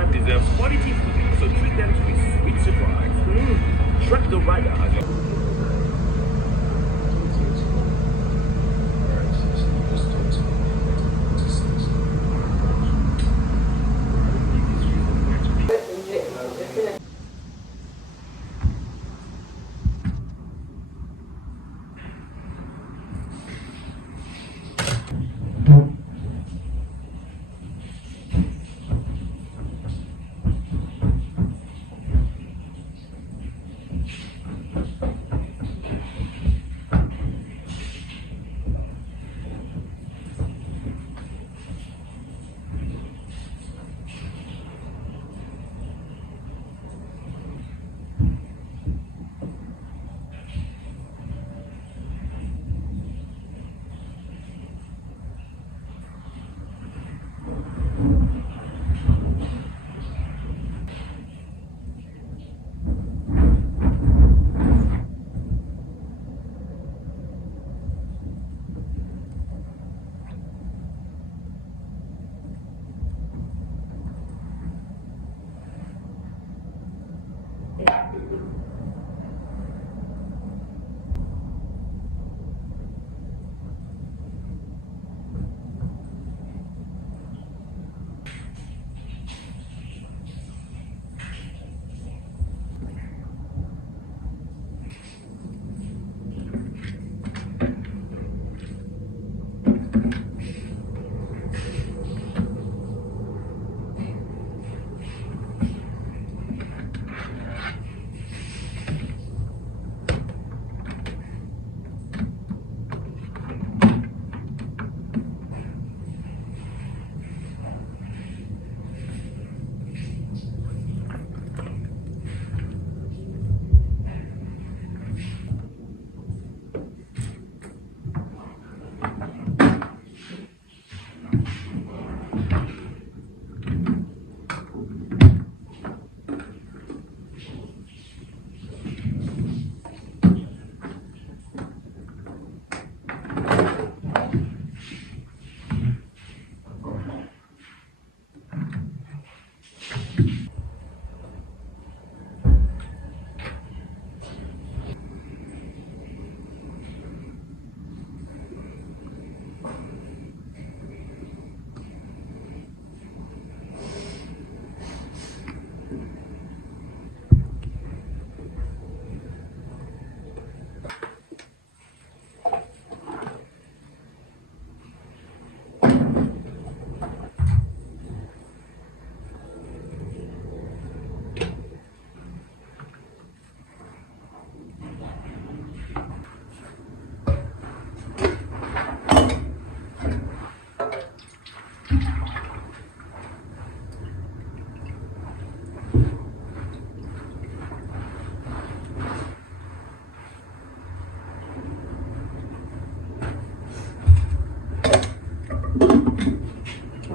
man deserves quality food, so treat them to a sweet surprise. Shrek the Rider as your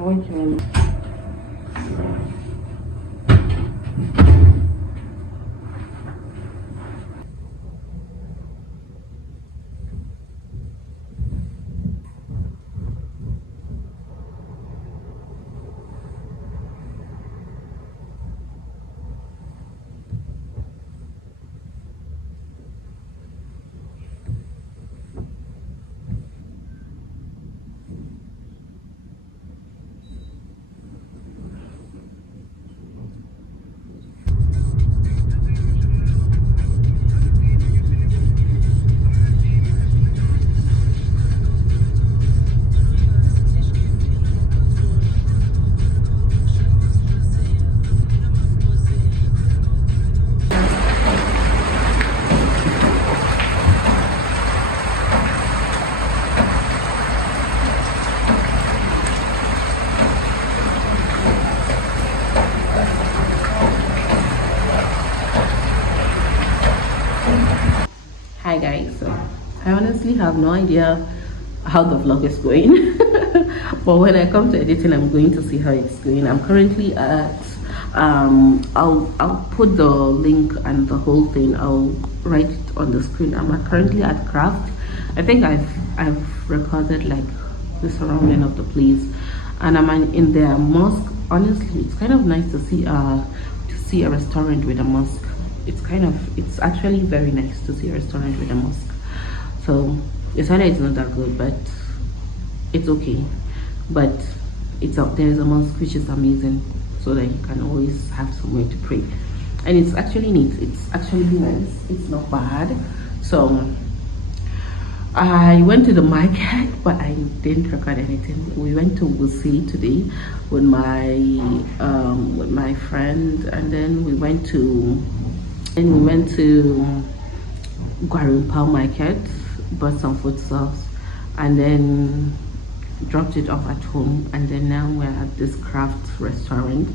Okay. Hi guys, so I honestly have no idea how the vlog is going but when I come to editing I'm going to see how it's going. I'm currently at I'll put the link and the whole thing, I'll write it on the screen. I'm currently at craft. I think I've recorded like the surrounding of the place. and I'm in their mosque. Honestly, it's kind of nice to see a restaurant with a mosque. It's actually very nice to see a restaurant with a mosque. So it's either it's not that good, but it's okay. But there's a mosque which is amazing, so that you can always have somewhere to pray, and it's actually neat. It's actually nice. It's not bad. So I went to the market, but I didn't record anything. We went to Wusi today with my friend, and then we went to Gwarimpa market, bought some foodstuffs, and then dropped it off at home. And then now we're at this craft restaurant.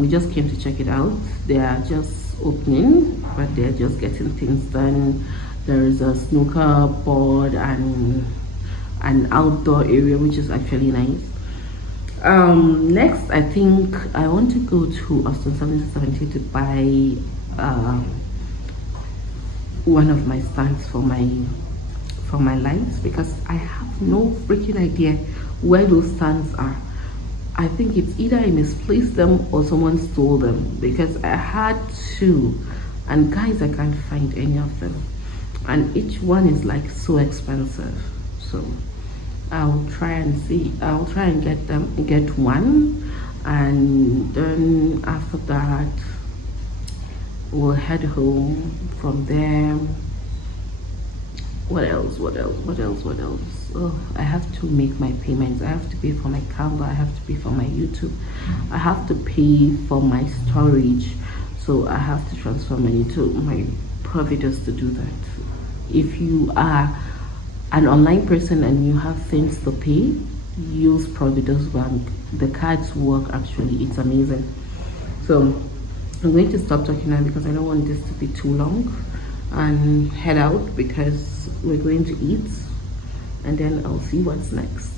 We just came to check it out. They are just opening, but they're just getting things done. There is a snooker board and an outdoor area, which is actually nice. Next, I think I want to go to Austin 1770 to buy one of my stands for my lights, because I have no freaking idea where those stands are. I think it's either I misplaced them or someone stole them, because I had two, and guys, I can't find any of them, and each one is like so expensive. So I'll try and get one, and then after that we'll head home from there. What else? Oh, I have to make my payments. I have to pay for my Canva, I have to pay for my YouTube, I have to pay for my storage, so I have to transfer money to my providers to do that. If you are an online person and you have things to pay, use Providence Bank. The cards work, actually, it's amazing. So I'm going to stop talking now, because I don't want this to be too long, and head out, because we're going to eat, and then I'll see what's next.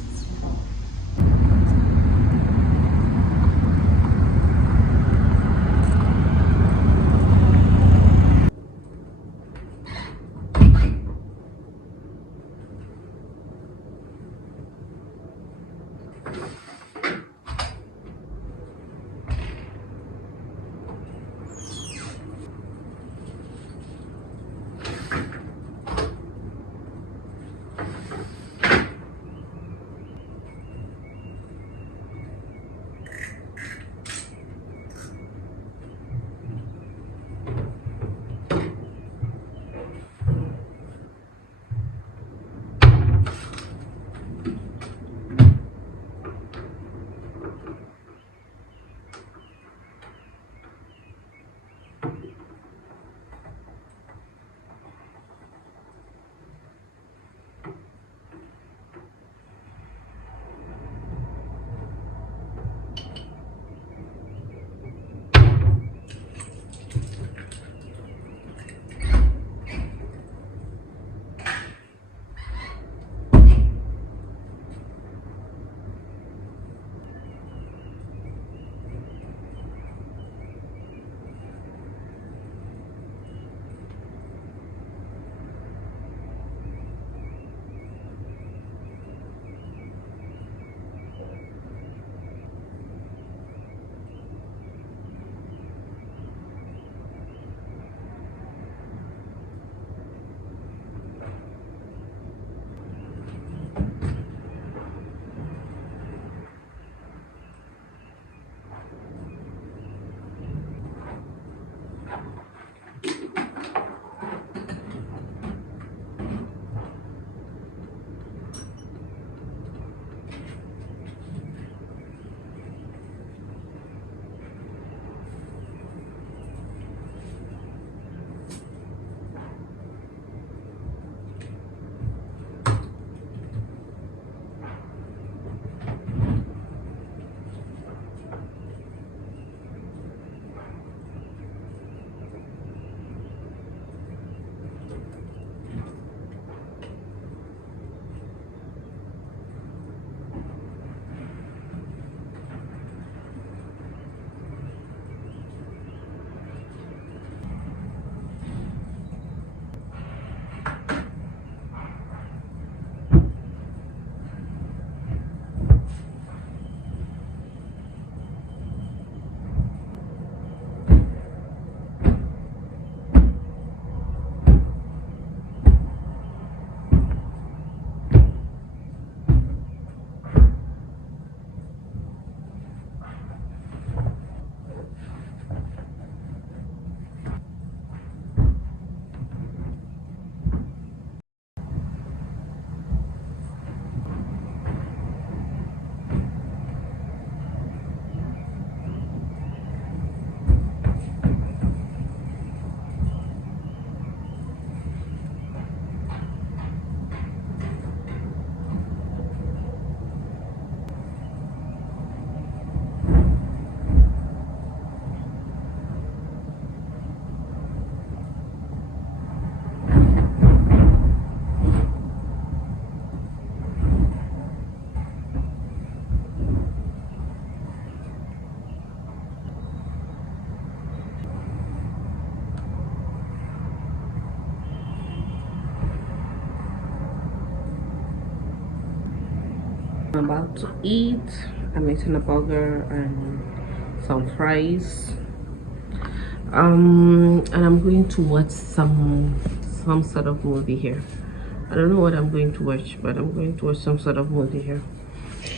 about to eat. I'm eating a burger and some fries. And I'm going to watch some sort of movie here. I don't know what I'm going to watch, but I'm going to watch some sort of movie here.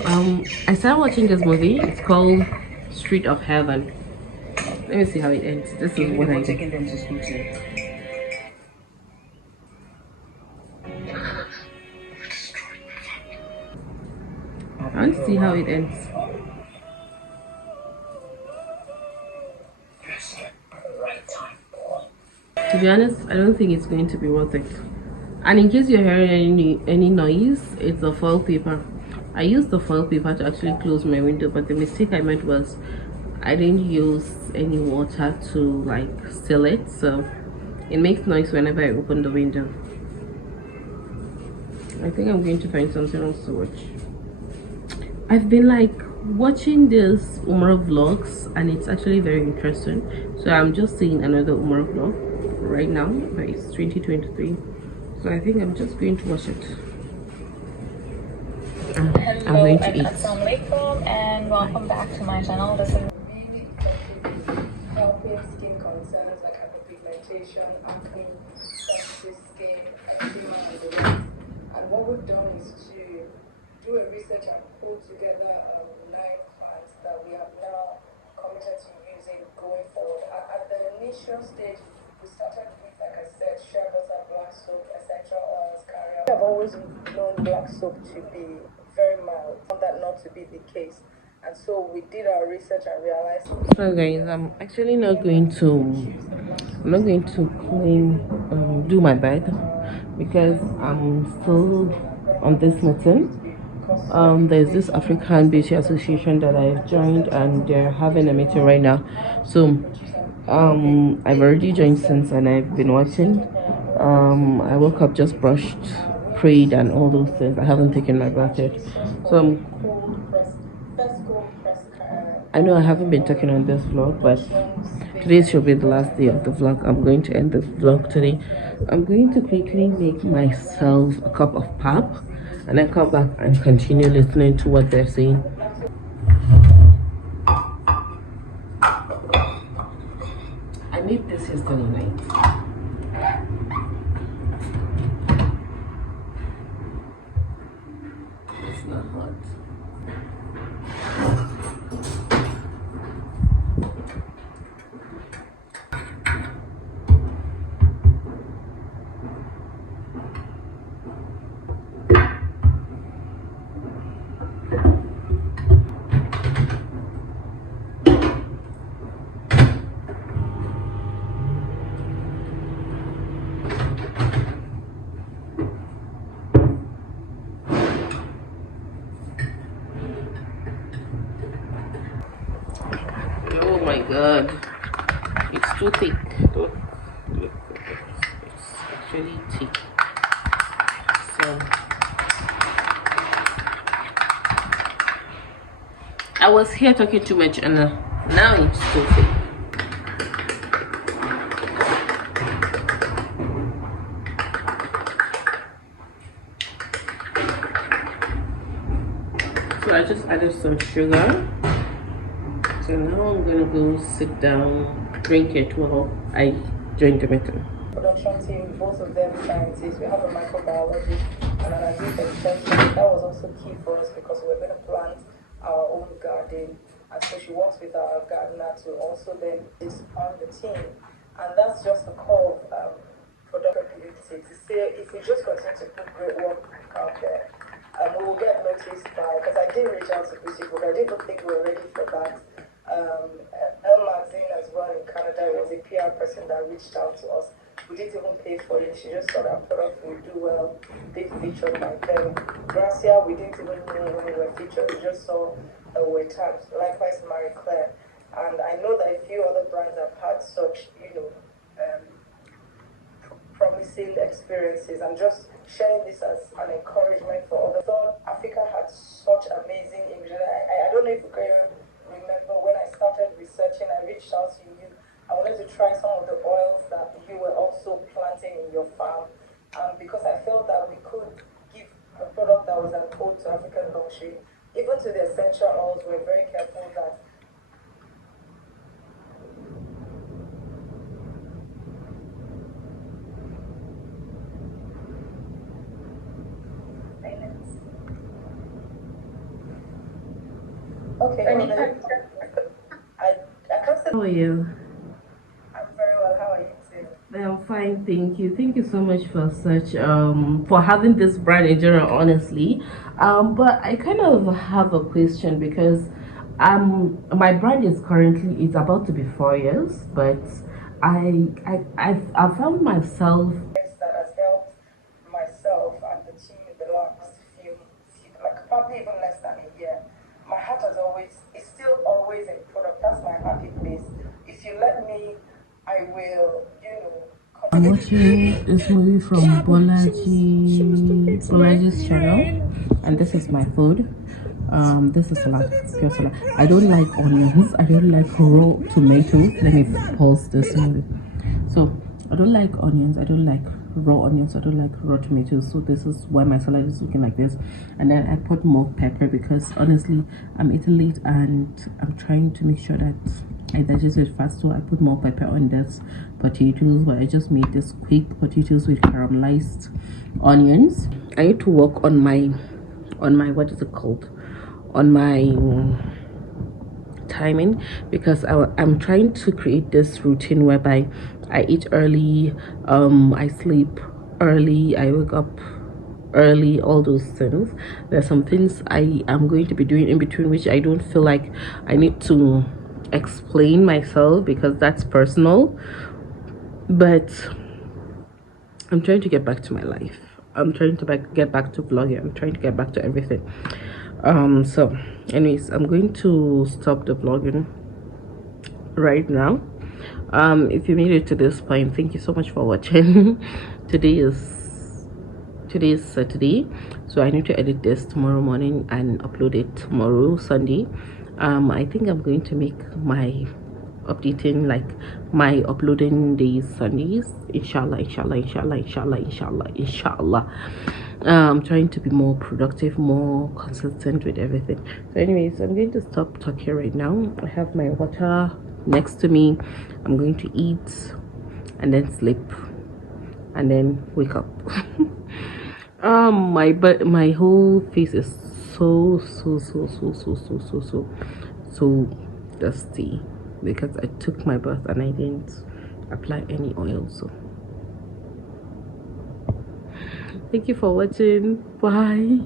I started watching this movie. It's called Street of Heaven. Let me see how it ends. This is what I taking them to speak to. I want to see how it ends. To be honest, I don't think it's going to be worth it. And in case you're hearing any noise, it's a foil paper. I used the foil paper to actually close my window, but the mistake I made was I didn't use any water to like seal it, so it makes noise whenever I open the window. I think I'm going to find something else to watch. I've been like watching this Umrah vlogs and it's actually very interesting. So I'm just seeing another Umrah vlog right now, but it's 2023. So I think I'm just going to watch it. I'm going to eat. Assalamu alaikum and welcome back to my channel. This is helping skin concerns like hyperpigmentation, acne, sensitive skin, eczema, and the rest. And what we've done is to do a research and pull together 9 plants that we have now committed to using going forward. At the initial stage, we started with, like I said, shea butter, black soap, essential oils, carrier. I've always known black soap to be very mild, found that not to be the case. And so we did our research and realized. So guys, I'm actually not going to clean, do my bed because I'm still on this meeting. There's this African Beauty Association that I've joined and they're having a meeting right now. So I've already joined since and I've been watching. I woke up, just brushed, prayed and all those things. I haven't taken my bath yet. So I know I haven't been talking on this vlog, but today should be the last day of the vlog. I'm going to end this vlog today. I'm going to quickly make myself a cup of pap and then come back and continue listening to what they're saying. I made this yesterday night. It's not hot. Oh my god, it's too thick. Look, it's actually thick. So I was here talking too much and now it's too thick. So I just added some sugar. So now I'm gonna go sit down, drink it while I join the meeting. Production team, both of them scientists. We have a microbiologist and an agric extension. That was also key for us because we were going to plant our own garden. And so she works with our gardener to also then is on the team. And that's just the core of production beauty. To say if we just continue to put great work out there, we will get noticed by, because I did reach out to Beauty Book. I didn't think we were ready for that. Elle Magazine as well in Canada, it was a PR person that reached out to us. We didn't even pay for it. She just thought our product would do well. Did featured by them. Gracia, we didn't even know when we were featured. We just saw we were tagged. Likewise, Marie Claire. And I know that a few other brands have had such, promising experiences. I'm just sharing this as an encouragement for others. I thought Africa had such amazing images. I don't know if you can remember when I started researching, I reached out to you. I wanted to try some of the oils that you were also planting in your farm, because I felt that we could give a product that was an ode to African luxury even to the essential oils, we're very careful that okay. I can't say How are you? I'm very well. How are you too? I'm fine, thank you. Thank you so much for such for having this brand in general, honestly. But I kind of have a question because my brand is currently it's about to be 4 years, but I found myself That has helped myself and the team in the last like probably even less than a year. My heart has always, it's still always in product. That's my happy place. If you let me, I will, I'm continue. watching this movie from Bolaji's channel, and this is my food. This is salad, pure salad. I don't like onions. I don't like raw tomatoes. Let me pause this movie. So I don't like onions. I don't like raw onions. I don't like raw tomatoes. So this is why my salad is looking like this. And then I put more pepper because honestly, I'm eating late and I'm trying to make sure that I digest it fast. So I put more pepper on this potatoes. But I just made this quick potatoes with caramelized onions. I need to work on my what is it called, on my timing, because I'm trying to create this routine whereby I eat early, I sleep early, I wake up early, all those things. There's some things I am going to be doing in between which I don't feel like I need to explain myself because that's personal, but I'm trying to get back to my life. I'm trying to get back to vlogging. I'm trying to get back to everything. So anyways, I'm going to stop the vlogging right now. If you made it to this point, thank you so much for watching. today is Saturday, so I need to edit this tomorrow morning and upload it tomorrow, Sunday. I think I'm going to make my updating, like my uploading days Sundays, inshallah. I'm trying to be more productive, more consistent with everything. So anyways, I'm going to stop talking right now. I have my water next to me. I'm going to eat and then sleep and then wake up. My whole face is so dusty because I took my bath and I didn't apply any oil. So thank you for watching. Bye.